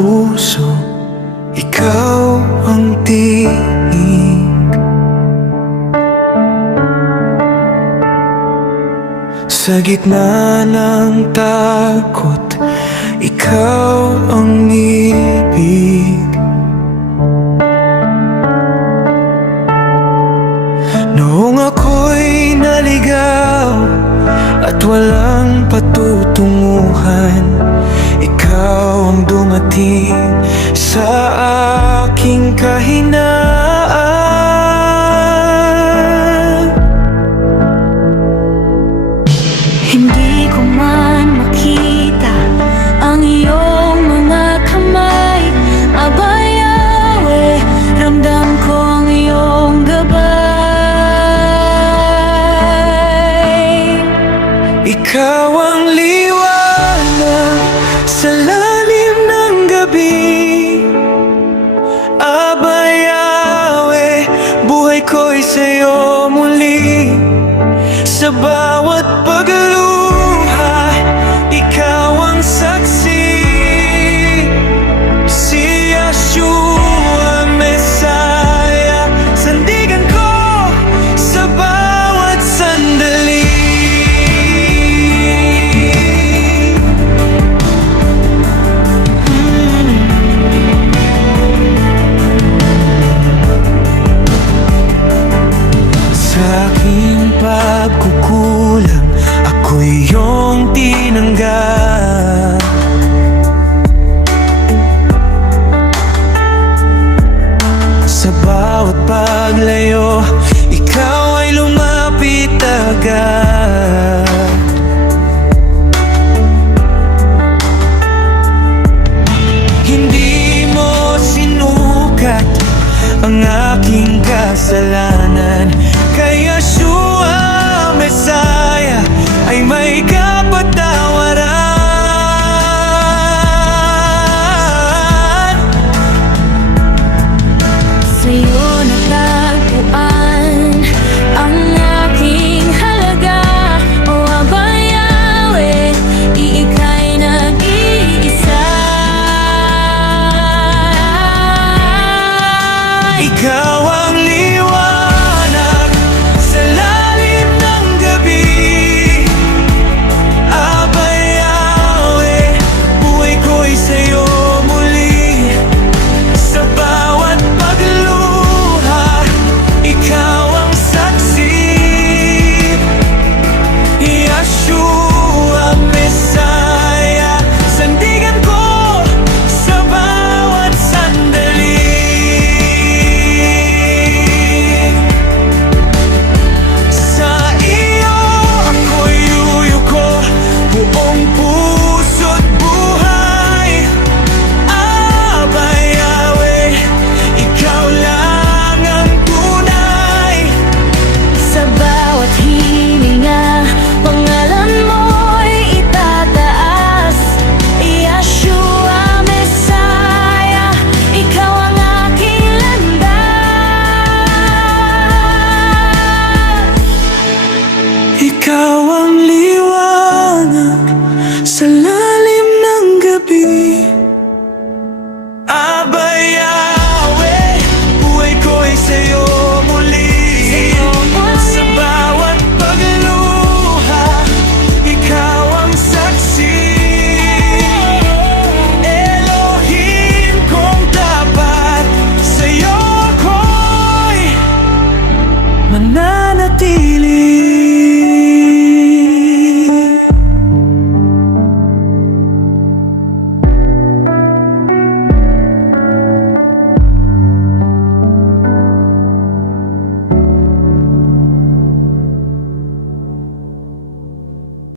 puso, ikaw ang tinig. Sa gitna ng takot, ikaw ang ibig. Noong ako'y naligaw at walang patutunguhan, ikaw ang dumating sa aking kahinaan. Hindi ko man makita ang iyong mga kamay, Aba Yahweh, ramdam ko ang iyong gabay. Ikaw ang liwanag sa lalim ng gabi, Aba Yahweh, buhay ko'y sa'yo muli. Sa bawat pagluha, ikaw ang saksi. Si Yeshua Messiah, sandigan ko sa bawat sandali. Sa aking pagkukulang, ako'y iyong tinanggap. Sa bawat paglayo, ikaw ay lumapit agad. Hindi mo sinukat ang aking kasalanan, kaya Yeshua Messiah ay may kapatawaran. Sa'yo natagpuan ang aking halaga, O Aba Yahweh, ika'y nag-iisa. Ikaw